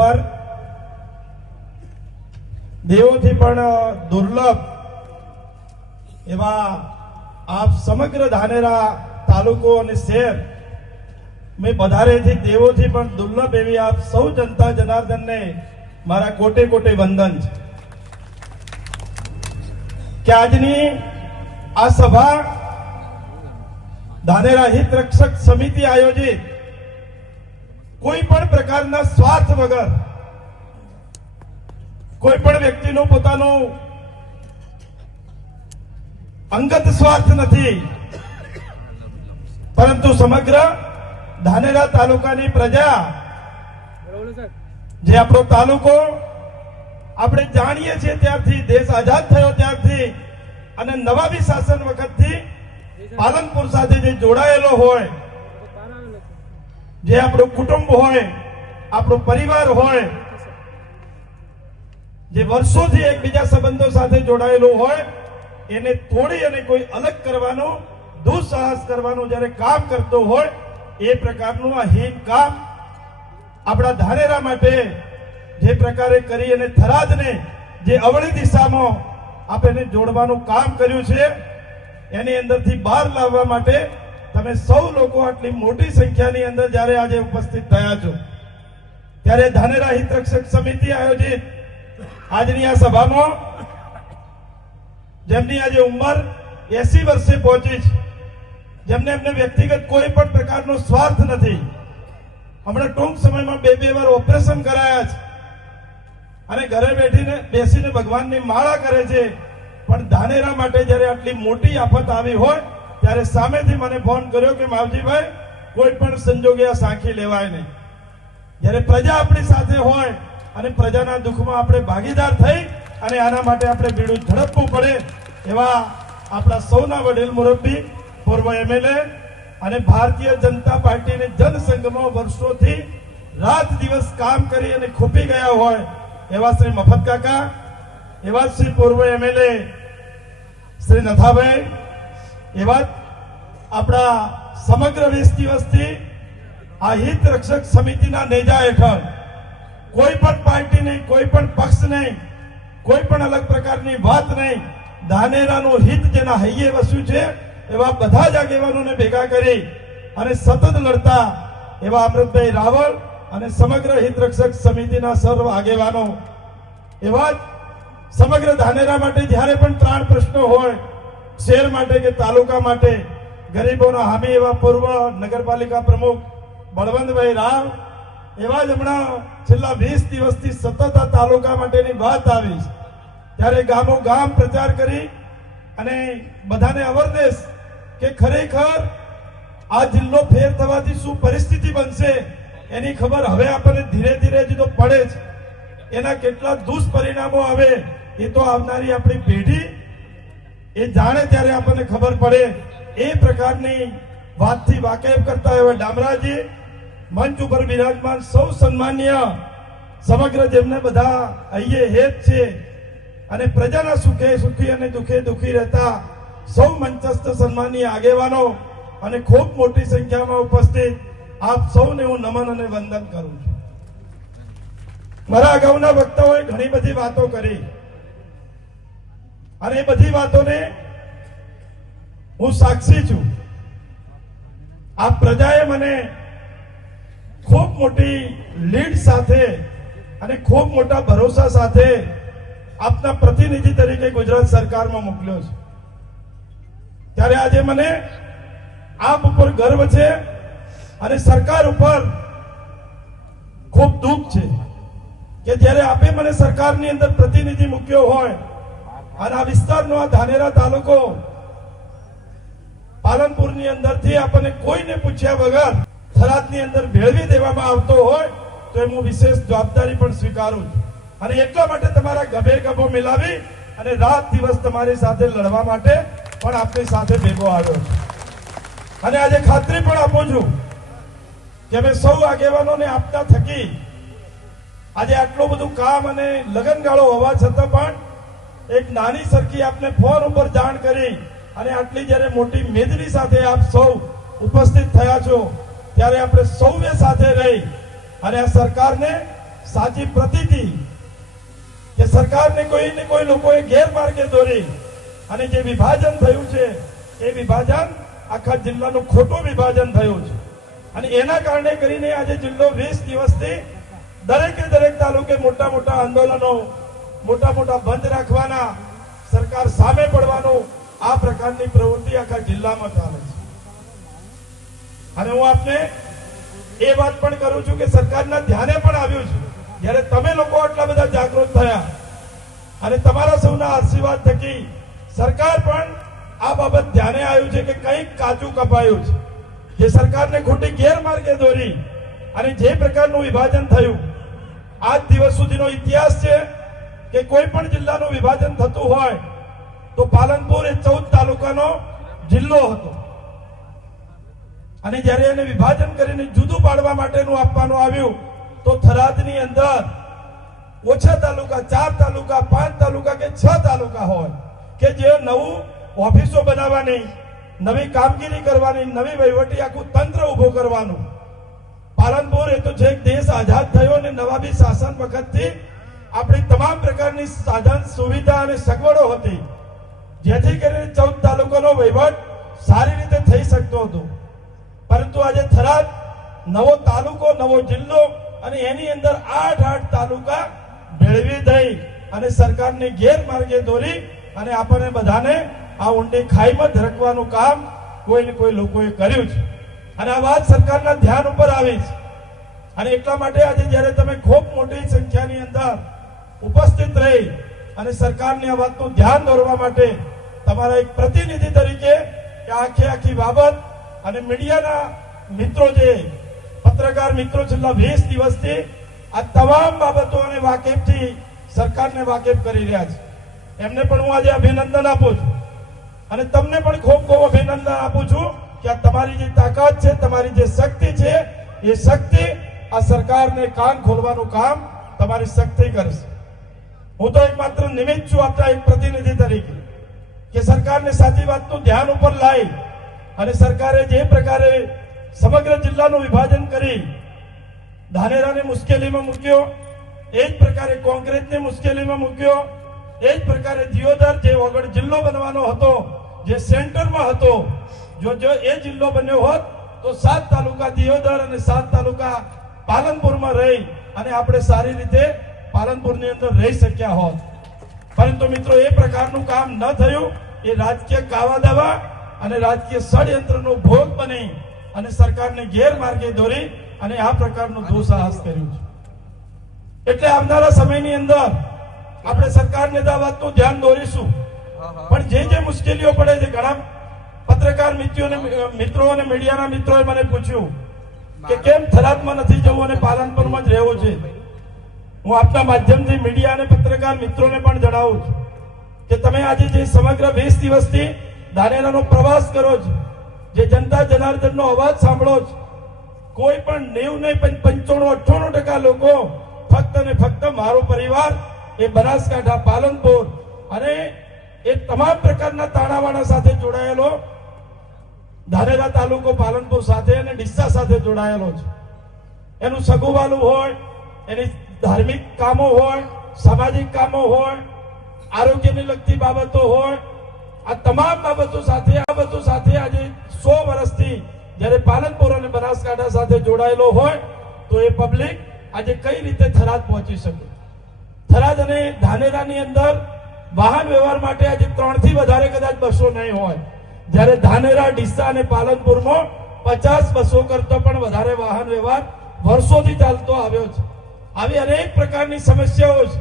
ઉપર દેવોથી પણ દુર્લભ એવા આપ સમગ્ર ધાનેરા તાલુકો અને શહેર મેં વધારેથી દેવોથી પણ દુર્લભ એવી આપ સૌ જનતા જનાર્દનને મારા કોટે કોટે વંદન છે કે આજની આ સભા ધાનેરા હિત રક્ષક સમિતિ આયોજિત કોઈ પણ પ્રકારના સ્વાર્થ વગર કોઈ પણ વ્યક્તિનો પોતાનો અંગત સ્વાર્થ નથી, પરંતુ સમગ્ર ધાનેરા તાલુકાની પ્રજા, જે આપણો તાલુકો આપણે જાણીએ છીએ ત્યારથી, દેશ આઝાદ થયો ત્યારથી અને નવાબી શાસન વખતથી પાલનપુર સાથે જે જોડાયેલો હોય, જે આપણું કુટુંબ હોય, આપણો પરિવાર હોય, જે વર્ષોથી એકબીજા સંબંધો સાથે જોડાયેલો હોય, એને તોડી અને કોઈ અલગ કરવાનો, દુઃસાહસ કરવાનું જ્યારે કામ કરતો હોય, એ પ્રકારનું આ હીન કામ આપણા ધાનેરા માટે જે પ્રકારે કરી અને થરાદને જે અવળી દિશામાં આપણે જોડવાનું કામ કર્યું છે, એની અંદરથી બહાર લાવવા માટે તમે સૌ લોકો આટલી મોટી સંખ્યાની અંદર જ્યારે આજે ઉપસ્થિત થયા છો, ત્યારે ધાનેરા હિત રક્ષક સમિતિ આયોજિત આજની આ સભામાં જેમની આજે ઉંમર 80 વર્ષે પહોંચી છે, જેમને એમને વ્યક્તિગત કોઈ પણ પ્રકારનો સ્વાર્થ નથી, હમણાં ટૂંક સમયમાં બે વાર ઓપરેશન કરાયા છે અને ઘરે બેસીને ભગવાનની માળા કરે છે, પણ ધાનેરા માટે જ્યારે આટલી મોટી આફત આવી હોય ત્યારે સામેથી મને ફોન કર્યો કે માવજીભાઈ કોઈ પણ સંજોગે આ સાંખી લેવાય નહીં. જ્યારે પ્રજા આપણી સાથે હોય અને પ્રજાના દુઃખમાં આપણે ભાગીદાર થઈ અને આના માટે આપણે બીડું ઝડપવું પડે એવા આપણા સૌના વડીલ મુરબ્બી, પૂર્વ એમએલએ અને ભારતીય જનતા પાર્ટીની જનસંઘમાં વર્ષોથી રાત દિવસ કામ કરી અને ખૂપી ગયા હોય એવા શ્રી મફત કાકા, એવા શ્રી પૂર્વ એમએલએ શ્રી નથાભાઈ, એવા આપણા સમગ્ર 20 દિવસથી આ હિત રક્ષક સમિતિના નેજા હેઠળ કોઈ પણ પાર્ટી નહીં, કોઈ પણ પક્ષ નહીં, કોઈ પણ અલગ પ્રકારની વાત નહીં, ધાનેરાનું હિત જેના હૈયે વસ્યું છે એવા બધા જ આગેવાનોને ભેગા કરી અને સતત લડતા એવા અમૃતભાઈ રાવળ અને સમગ્ર હિત રક્ષક સમિતિના સર્વ આગેવાનો, એવા જ સમગ્ર ધાનેરા માટે જ્યારે પણ પ્રાણ પ્રશ્નો હોય, શહેર માટે કે તાલુકા માટે, ગરીબોના હામી એવા પૂર્વ નગરપાલિકા પ્રમુખ બળવંતભાઈ રાવ, એવા જ હમણાં છેલ્લા 20 દિવસથી સતત આ તાલુકા માટેની વાત આવી છે, ત્યારે ગામો ગામ પ્રચાર કરી અને બધાને અવેરનેસ કે ખરેખર આ જિલ્લો ફેર થવાથી શું પરિસ્થિતિ બનશે એની ખબર હવે આપણને ધીરે ધીરે જો પડે છે. એના કેટલા દુષ્પરિણામો આવે એ તો આવનારી આપણી પેઢી એ જાણે ત્યારે આપણને ખબર પડે. એ પ્રકારની વાતથી વાકેફ કરતા હોય ડામરાજી, મંચ ઉપર બિરાજમાન સૌ સન્માનીય સમગ્ર જેમને બધા અહીંયા હેત છે અને પ્રજાના સુખે સુખી અને દુઃખે દુઃખી રહેતા સૌ મંચસ્થ સન્માનીય આગેવાનો અને ખૂબ મોટી સંખ્યામાં ઉપસ્થિત આપ સૌને હું નમન અને વંદન કરું છું. મારા અગાઉના વક્તાઓએ ઘણી બધી વાતો કરી અને એ બધી વાતોને હું સાક્ષી છું. આ પ્રજાએ મને ખૂબ મોટી લીડ સાથે અને ખૂબ મોટા ભરોસા સાથે આપના પ્રતિનિધિ તરીકે ગુજરાત સરકારમાં મોકલ્યો છે, ત્યારે આજે મને આપ ઉપર ગર્વ છે અને સરકાર ઉપર ખૂબ દુઃખ છે કે જ્યારે આપે મને સરકારની અંદર પ્રતિનિધિ મૂક્યો હોય અને આ વિસ્તારનો આ ધાનેરા તાલુકો પાલનપુરની અંદરથી આપણને કોઈને પૂછ્યા વગર થરાદની અંદર ભેળવી દેવામાં આવતો હોય તો એ હું વિશેષ જવાબદારી પણ સ્વીકારું છું અને એટલા માટે તમારા ગભે ગભો મિલાવી અને રાત દિવસ તમારી સાથે લડવા માટે પણ આપણી સાથે ભેગો આવ્યો છું. અને આજે ખાતરી પણ આપું છું કે અમે સૌ આગેવાનોને આપતા થકી આજે આટલું બધું કામ અને લગનગાળો હોવા છતાં પણ એક નાની સરખી આપને ફોન ઉપર જાણ કરી અને આટલી જ્યારે મોટી મેદની સાથે આપ સૌ ઉપસ્થિત થયા છો, ત્યારે આપણે સૌએ સાથે રહી અને આ સરકારને સાચી પ્રતીતિ કે સરકારને કોઈને કોઈ લોકોએ ગેરમાર્ગે દોરી અને જે વિભાજન થયું છે એ વિભાજન આખા જિલ્લાનું ખોટું વિભાજન થયું છે અને એના કારણે કરીને આજે જિલ્લો 20 દિવસથી દરેક તાલુકે મોટા મોટા આંદોલનો, મોટા બંધ રાખવાના, સરકાર સામે પડવાનું, આ પ્રકારની પ્રવૃત્તિ આખા જિલ્લામાં ચાલે છે. અને હું આપને એ વાત પણ કરું છું કે સરકારના ધ્યાને પણ આવ્યું છે, જ્યારે તમે લોકો આટલા બધા જાગૃત થયા અને તમારા સૌના આશીર્વાદ થકી સરકાર પણ આ બાબત ધ્યાને આવ્યું છે કે કંઈક કાચું કપાયું છે, જે સરકારને ખોટી ગેરમાર્ગે દોરી અને જે પ્રકારનું વિભાજન થયું. આજ દિવસ સુધીનો ઇતિહાસ છે કે કોઈ પણ જિલ્લાનું વિભાજન થતું હોય તો પાલનપુર એ 14 તાલુકાનો જિલ્લો હતો અને જ્યારે એને વિભાજન કરીને જુદું પાડવા માટેનું આપવાનું આવ્યું તો થરાદની અંદર ઓછા તાલુકા, 4 તાલુકા, 5 તાલુકા કે 6 તાલુકા હોય કે જે નવું ઓફિસો બનાવવાની, નવી કામગીરી કરવાની, નવી વહીવટી આખું તંત્ર ઉભું કરવાનું. પાલનપુર એ તો જે દેશ આઝાદ થયો અને નવાબી શાસન વખતથી આપણી તમામ પ્રકારની સાધન સુવિધા અને સગવડો હતી, જેથી કરીને 14 તાલુકાનો વહીવટ સારી રીતે થઈ શકતો હતો. પરંતુ આજે થરાદ નવો તાલુકો, નવો જિલ્લો અને એની અંદર 8 તાલુકા ભેળવી દઈ અને સરકારને ગેરમાર્ગે દોરી અને આપણને બધાને આ ઊંડી ખાઈમાં ધરકવાનું કામ કોઈને કોઈ લોકોએ કર્યું છે. અને આ વાત સરકારના ધ્યાન ઉપર આવી છે અને એટલા માટે આજે જ્યારે તમે ખૂબ મોટી સંખ્યાની અંદર ઉપસ્થિત રહી અને સરકારની આ વાતનું ધ્યાન દોરવા માટે તમારા એક પ્રતિનિધિ તરીકે કે આખી બાબત અને મીડિયાના મિત્રો, જે પત્રકાર મિત્રો છેલ્લા 20 દિવસથી આ તમામ બાબતો અને વાકેફથી સરકારને વાકેફ કરી રહ્યા છે, એમને પણ હું આજે અભિનંદન આપું છું અને તમને પણ ખૂબ અભિનંદન આપું છું કે આ તમારી જે તાકાત છે, તમારી જે શક્તિ છે, એ શક્તિ આ સરકારને કાન ખોલવાનું કામ તમારી શક્તિ કરશે. હું તો એકમાત્ર નિમિત્ત છું આપણા એક પ્રતિનિધિ તરીકે કે સરકારને સાચી વાતનું ધ્યાન ઉપર લાવી અને સરકારે જે પ્રકારે સમગ્ર જિલ્લાનું વિભાજન કરી ધાનેરાને મુશ્કેલીમાં મૂક્યો, એ જ પ્રકારે કોંગ્રેસને મુશ્કેલીમાં મૂક્યો, એ જ પ્રકારે દિયોદર જે વગર જિલ્લો બનવાનો હતો, જે સેન્ટરમાં હતો, જો એ જિલ્લો બન્યો હોત તો 7 તાલુકા દિયોદર અને 7 તાલુકા પાલનપુરમાં રહી અને આપણે સારી રીતે પાલનપુરની અંદર રહી શક્યા હોત. પરંતુ મિત્રો એ પ્રકારનું કામ ન થયું. એ રાજકીય કાવાદાવા અને રાજકીય ષડયંત્રનો ભોગ બની અને સરકારને ગેરમાર્ગે દોરી અને આ પ્રકારનું દુઃસાહસ કર્યું છે. એટલે આવનારા સમયની અંદર આપણે સરકારને આ વાતનું ધ્યાન દોરીશું. પણ જે મુશ્કેલીઓ પડે છે, ઘણા પત્રકાર મિત્રો અને મીડિયાના મિત્રોએ મને પૂછ્યું કે કેમ થરાદમાં નથી જવું અને પાલનપુરમાં જ રહેવું છે. હું આપના માધ્યમથી મીડિયા અને પત્રકાર મિત્રોને પણ જણાવું છું કે તમે આજે જે સમગ્ર 20 દિવસથી ધાનેરાનો પ્રવાસ કરો છો, જે જનતા જનાર્દનનો અવાજ સાંભળો છો, કોઈ પણ 90 નહીં 95-98% લોકો ફક્ત ને ફક્ત મારો પરિવાર એ બનાસકાંઠા, પાલનપુર અને એ તમામ પ્રકારના તાણાવાણા સાથે જોડાયેલો ધાનેરા તાલુકો પાલનપુર સાથે અને ડીસા સાથે જોડાયેલો છે. એનું સગુવાલું હોય, એની ધાર્મિક કામો હોય, સામાજિક કામો હોય, આરોગ્યને લગતી બાબતો હોય, આ તમામ બાબતો સાથે આજે 100 વર્ષથી જ્યારે પાલનપુર અને બનાસકાંઠા સાથે જોડાયેલો હોય તો એ પબ્લિક આજે કઈ રીતે થરાદ પહોંચી શકે. થરાદ અને ધાનેરાની અંદર વાહન વ્યવહાર માટે આજે 3 થી વધારે કદાચ બસો નહીં હોય, જ્યારે ધાનેરા, ડીસા અને પાલનપુરમાં 50 બસો કરતા પણ વધારે વાહન વ્યવહાર વર્ષોથી ચાલતો આવ્યો છે. આવી અનેક પ્રકારની સમસ્યાઓ છે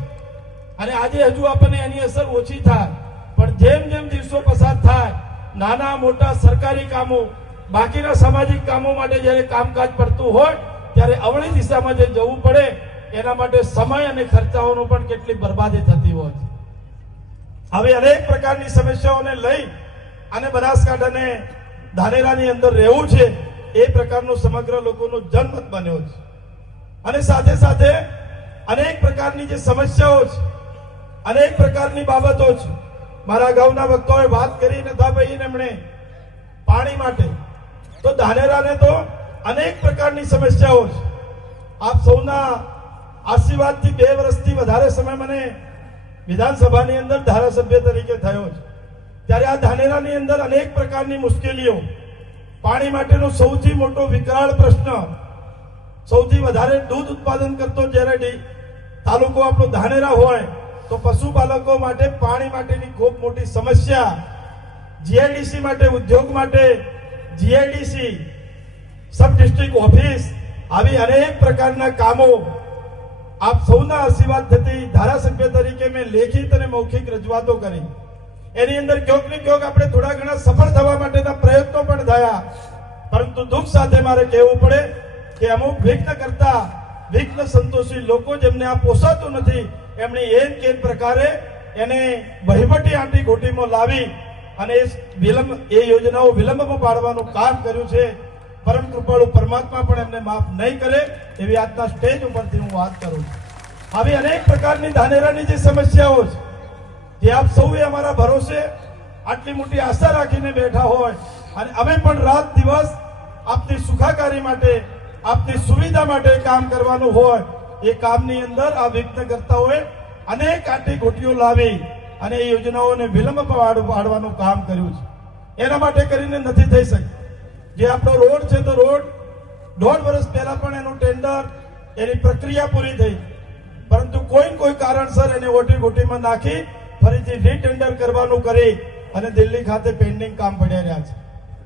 અને આજે હજુ આપણને એની અસર ઓછી થાય, પણ જેમ દિવસો પસાર થાય, નાના મોટા સરકારી કામો, બાકીના સામાજિક કામો માટે જ્યારે કામકાજ પડતું હોય ત્યારે અવળી દિશામાં જે જવું પડે એના માટે સમય અને ખર્ચાઓનો પણ કેટલી બરબાદી થતી હોય છે. હવે અનેક પ્રકારની સમસ્યાઓને લઈ અને બનાસકાંઠાને ધાનેરાની અંદર રહેવું છે એ પ્રકારનો સમગ્ર લોકોનો જનમત બન્યો છે. અને સાથે અનેક પ્રકારની જે સમસ્યાઓ છે, અનેક પ્રકારની બાબતો છે. મારા અગાઉના વક્તાઓએ વાત કરી નથાભાઈ એમણે પાણી માટે, તો ધાનેરાને તો અનેક પ્રકારની સમસ્યાઓ છે. આપ સૌના આશીર્વાદથી 2 વર્ષથી વધારે સમય મને વિધાનસભાની અંદર ધારાસભ્ય તરીકે થયો છે, ત્યારે આ ધાનેરાની અંદર અનેક પ્રકારની મુશ્કેલીઓ, પાણી માટેનો સૌથી મોટો વિકરાળ પ્રશ્ન, સૌથી વધારે દૂધ ઉત્પાદન કરતો જ્યારે તાલુકો આપણો ધાનેરા હોય તો પશુપાલકો માટે પાણી માટેની ખૂબ મોટી સમસ્યા, જીઆઈડીસી માટે, ઉદ્યોગ માટે જીઆઈડીસી, સબ ડિસ્ટ્રિક્ટ ઓફિસ, આવી અનેક પ્રકારના કામો આપ સૌના આશીર્વાદ થતી ધારાસભ્ય તરીકે મેં લેખિત અને મૌખિક રજૂઆતો કરી. એની અંદર ક્યોંક ને ક્યોંક આપણે થોડા ઘણા સફળ થવા માટેના પ્રયત્નો પણ થયા, પરંતુ દુઃખ સાથે મારે કહેવું પડે કે અમુક વિઘ્ન સંતોષી લોકો જેમને આ પોસાતું નથી, એમણે એમ કેમ પ્રકારે એને વહીવટી આંટી ઘોટીમાં લાવી અને એ યોજનાઓ વિલંબમાં પાડવાનું કામ કર્યું છે. પરમ કૃપાળુ પરમાત્મા પણ એમને માફ નહીં કરે એવી આજના સ્ટેજ ઉપરથી હું વાત કરું છું. આવી અનેક પ્રકારની ધાનેરાની જે સમસ્યાઓ છે, જે આપ સૌએ અમારા ભરોસે આટલી મોટી આશા રાખીને બેઠા હોય અને અમે પણ રાત દિવસ આપની સુખાકારી માટે, આપની સુવિધા માટે કામ કરવાનું હોય, એ કામની અંદર આ વિઘ્નકર્તાઓએ અનેક આંટી ઘોટીઓ લાવી અને એ યોજનાઓને વિલંબ પાડવાનું કામ કર્યું છે. એના માટે કરીને નથી થઈ શકે. જે આપણો રોડ છે તો રોડ 1.5 વર્ષ પહેલા પણ એનું ટેન્ડર, એની પ્રક્રિયા પૂરી થઈ, પરંતુ કોઈ કારણસર એને ઓટી-ઘોટીમાં નાખી ફરીથી રીટેન્ડર કરવાનું કરી અને દિલ્હી ખાતે પેન્ડિંગ કામ પડ્યા રહ્યા છે.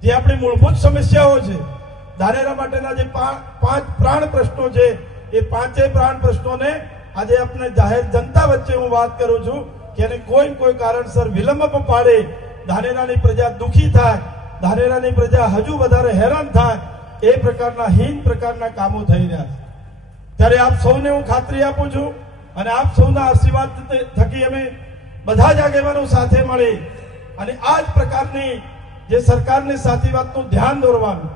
જે આપણી મૂળભૂત સમસ્યાઓ છે, ધાનેરા માટેના જે 5 પ્રાણ પ્રશ્નો છે, એ 5 પ્રાણ પ્રશ્નોને આજે આપણે જાહેર જનતા વચ્ચે હું વાત કરું છું કે એને કોઈ કારણસર વિલંબમાં પાડે, ધાનેરાની પ્રજા દુખી થાય, ધાનેરાની પ્રજા હજુ વધારે હેરાન થાય, એ પ્રકારના હીન પ્રકારના કામો થઈ રહ્યા છે. ત્યારે આપ સૌને હું ખાતરી આપું છું અને આપ સૌના આશીર્વાદ થકી અમે બધા જ આગેવાનો સાથે મળી અને આ જ પ્રકારની જે સરકારની સાચી વાતનું ધ્યાન દોરવાનું.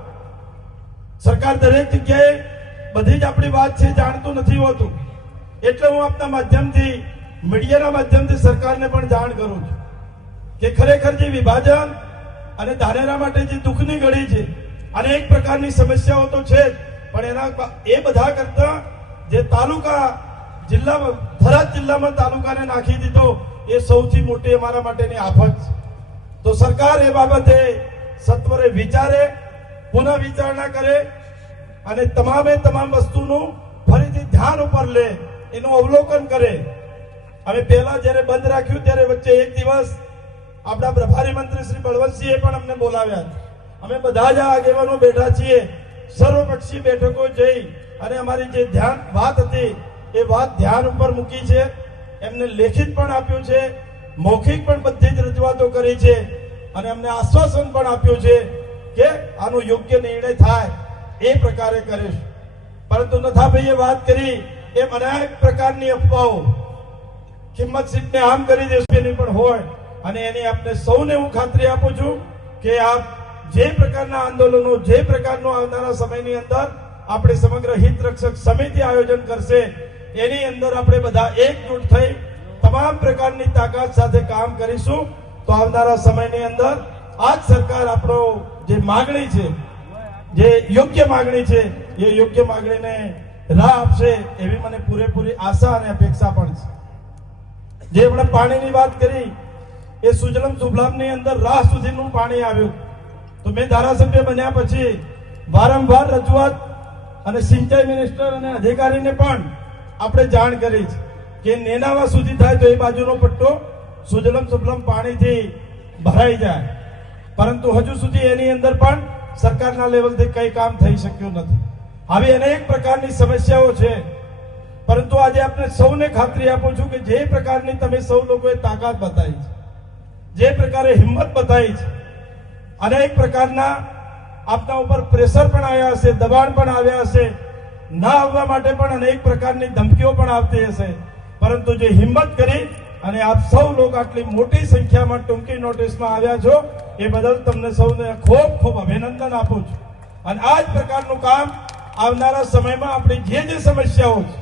સરકાર દરેક જગ્યાએ બધી જ આપણી વાત છે જાણતું નથી હોતું, એટલે હું આપના માધ્યમથી, મીડિયાના માધ્યમથી સરકારને પણ જાણ કરું છું કે ખરેખર જે વિભાજન અને ધાનેરા માટે જે દુઃખની ઘડી છે, અનેક પ્રકારની સમસ્યાઓ તો છે જ, પણ એ બધા કરતા જે તાલુકા જિલ્લામાં, થરાદ જિલ્લામાં તાલુકાને નાખી દીધો, એ સૌથી મોટી અમારા માટેની આફત છે. તો સરકાર એ બાબતે સત્વરે વિચારે, પુનઃ વિચારણા કરે અને તમામ વસ્તુનું ફરીથી ધ્યાન ઉપર લે, એનું અવલોકન કરે. હવે પહેલા જયારે બંધ રાખ્યું ત્યારે વચ્ચે એક દિવસ આપણા પ્રભારી મંત્રી શ્રી બળવંતસિંહે પણ અમને બોલાવ્યા. અમે બધા જ આગેવાનો બેઠા છીએ, સર્વપક્ષી બેઠકો જઈ અને અમારી જે વાત હતી એ વાત ધ્યાન ઉપર મૂકી છે. એમને લેખિત પણ આપ્યું છે, મૌખિક પણ બધી જ રજૂઆતો કરી છે અને અમને આશ્વાસન પણ આપ્યું છે કે આનો યોગ્ય નિર્ણય થાય એ પ્રકારે કરીશ. પરંતુ નથાભાઈએ વાત કરી એમ અનેક પ્રકારની અફવાઓ, કિંમત સીટને આમ કરી દેશે એની પણ હોય, અને એની આપને સૌને હું ખાતરી આપું છું કે આપ જે પ્રકારના આંદોલનો, જે પ્રકારનો આવનારા સમયની અંદર આપણે સમગ્ર હિત રક્ષક સમિતિ આયોજન કરશે, એની અંદર આપણે બધા એકજૂટ થઈ તમામ પ્રકારની તાકાત સાથે કામ કરીશું. તો આવનારા સમયની અંદર આ જ સરકાર આપણો જે માગણી છે, જે યોગ્ય માગણી છે, એ યોગ્ય માગણીને રાહ આપશે એવી મને પૂરેપૂરી આશા અને અપેક્ષા પણ છે. જે આપણે પાણીની વાત કરી, એ સુજલમ સુફલામની અંદર રાહ સુધીનું પાણી આવ્યું. તો મેં ધારાસભ્ય બન્યા પછી વારંવાર રજૂઆત અને સિંચાઈ મિનિસ્ટર અને અધિકારીને પણ આપણે જાણ કરી છે કે નેનાવા સુધી થાય તો એ બાજુનો પટ્ટો સુજલમ સુફલમ પાણીથી ભરાઈ જાય, પરંતુ હજુ સુધી એની અંદર પણ સરકારના લેવલથી કઈ કામ થઈ શક્યું નથી. આવી અનેક પ્રકારની સમસ્યાઓ છે, પરંતુ આજે આપણે સૌને ખાતરી આપું છું કે જે પ્રકારની તમે સૌ લોકોએ તાકાત બતાવી છે, જે પ્રકારે હિંમત બતાવી છે, અનેક પ્રકારના આપના ઉપર પ્રેશર પણ આવ્યા હશે, દબાણ પણ આવ્યા હશે, ના આવવા માટે પણ અનેક પ્રકારની ધમકીઓ પણ આવતી હશે, પરંતુ જે હિંમત કરી અને આપ સૌ લોકો આટલી મોટી સંખ્યામાં ટૂંકી નોટિસમાં આવ્યા છો, એ બદલ તમને સૌને ખૂબ ખૂબ અભિનંદન આપું છું. અને આ જ પ્રકારનું કામ આવનારા સમયમાં આપણી જે સમસ્યાઓ છે,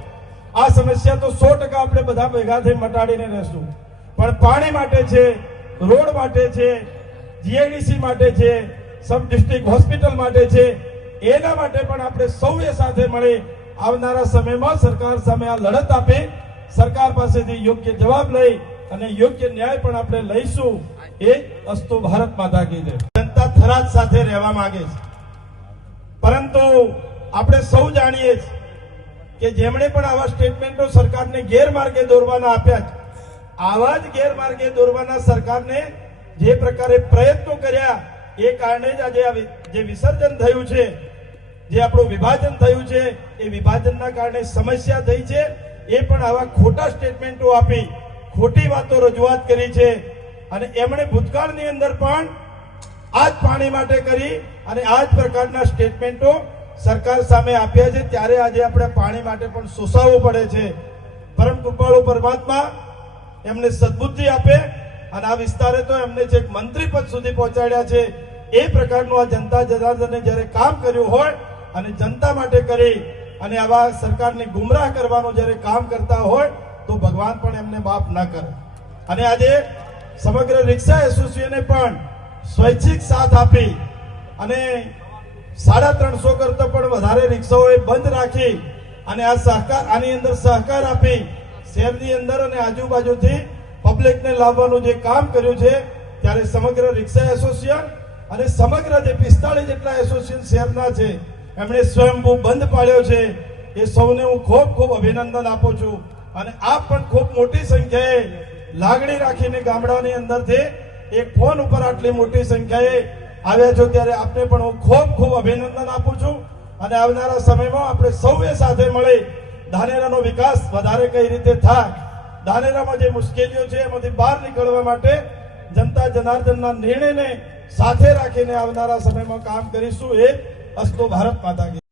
આ સમસ્યા તો 100% આપણે બધા ભેગા થઈ મટાડીને રહેશું, પણ પાણી માટે છે, રોડ માટે છે, જીઆઈડીસી માટે છે, સબ ડિસ્ટ્રિક્ટ હોસ્પિટલ માટે છે, એના માટે પણ આપણે સૌએ સાથે મળી આવનારા સમયમાં સરકાર સામે આ લડત આપી સરકાર પાસેથી યોગ્ય જવાબ લઈ અને યોગ્ય ન્યાય પણ આપણે લઈશું. એ અસ્તુ ભારત માતા કી જય. જનતા થરાદ સાથે રહેવા માંગે છે, પરંતુ આપણે સૌ જાણીએ છીએ કે જેમણે પણ આવા સ્ટેટમેન્ટો સરકારને ગેરમાર્ગે દોરવાના આપ્યા છે, આવા જ ગેરમાર્ગે દોરવાના સરકારને જે પ્રકારે પ્રયત્નો કર્યા એ કારણે જ આજે આ જે વિસર્જન થયું છે, જે આપણું વિભાજન થયું છે, એ વિભાજનના કારણે સમસ્યા થઈ છે. એ પણ આવા ખોટા સ્ટેટમેન્ટો આપી ખોટી વાતો રજૂઆત કરી છે અને એમણે ભૂતકાળની અંદર પણ આ જ પાણી માટે કરી અને આ જ પ્રકારના સ્ટેટમેન્ટો સરકાર સામે આપ્યા છે. ત્યારે આજે આપણે પાણી માટે પણ સોસાવવું પડે છે. પરમ કૃપાળુ પરમાત્મા એમને સદબુદ્ધિ આપે અને આ વિસ્તારે તો એમને છેક મંત્રી પદ સુધી પહોંચાડ્યા છે. એ પ્રકારનું આ જનતા જનાર્દને જ્યારે કામ કર્યું હોય અને જનતા માટે કરી અને આવા સરકારને ગુમરાહ કરવાનું જ્યારે કામ કરતા હોય તો ભગવાન પણ એમને માફ ના કરે. અને આજે સમગ્ર રિક્ષા એસોસિએશને પણ સ્વૈચ્છિક સાથ આપી અને 350 કરતા પણ વધારે રિક્ષાઓએ બંધ રાખી અને આ સહકાર આની અંદર સહકાર આપી શહેરની અંદર અને આજુબાજુથી પબ્લિકને લાવવાનું જે કામ કર્યું છે. ત્યારે સમગ્ર રિક્ષા એસોસિએશન અને સમગ્ર જે 45 જેટલા એસોસિએશન શહેરના છે એમણે સ્વયંભૂ બંધ પાડ્યો છે. એ સૌને હું ખૂબ ખૂબ અભિનંદન આપું છું. અને આપ પણ ખૂબ મોટી સંખ્યાએ લાગણી રાખીને ગામડાઓની અંદરથી એક ફોન ઉપર આટલી મોટી સંખ્યાએ આવ્યા છો, ત્યારે આપને પણ હું ખૂબ ખૂબ અભિનંદન આપું છું. અને આવનારા સમયમાં આપણે સૌએ સાથે મળી ધાનેરાનો વિકાસ વધારે કઈ રીતે થાય, ધાનેરામાં જે મુશ્કેલીઓ છે એમાંથી બહાર નીકળવા માટે જનતા જનાર્દનના નિર્ણયને સાથે રાખીને આવનારા સમયમાં કામ કરીશું. એ અસ્તુ ભારત માતા કી.